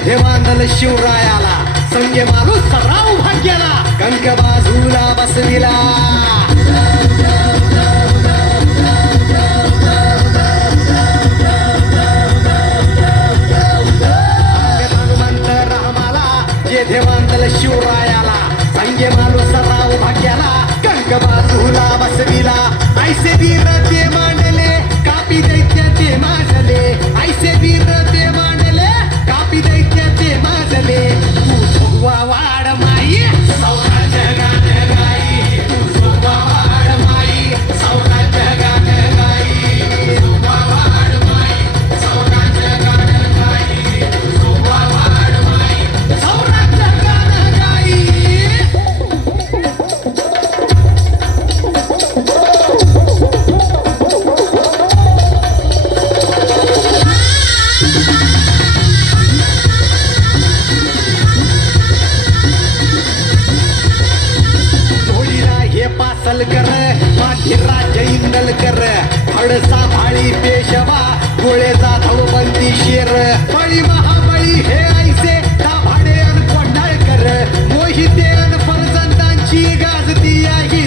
देवांतल शिवरायाला. संगे माणूस सराव भाग्याला. कंक बाजूला बसविला रामाला जे देवांतल शिवरायाला. संगे माणूस सराव भाग्याला. कंक बाजूला बसविला ऐसे वीर इंदलकर माठी राजा इंदलकर हडसा भाळी पेशवा गोळे जाधव बंदी शेर. बळी महाबळी हे ऐसे भाडे अन कोंढाळकर. मोहिते अन फरजंतांची गाजती आहे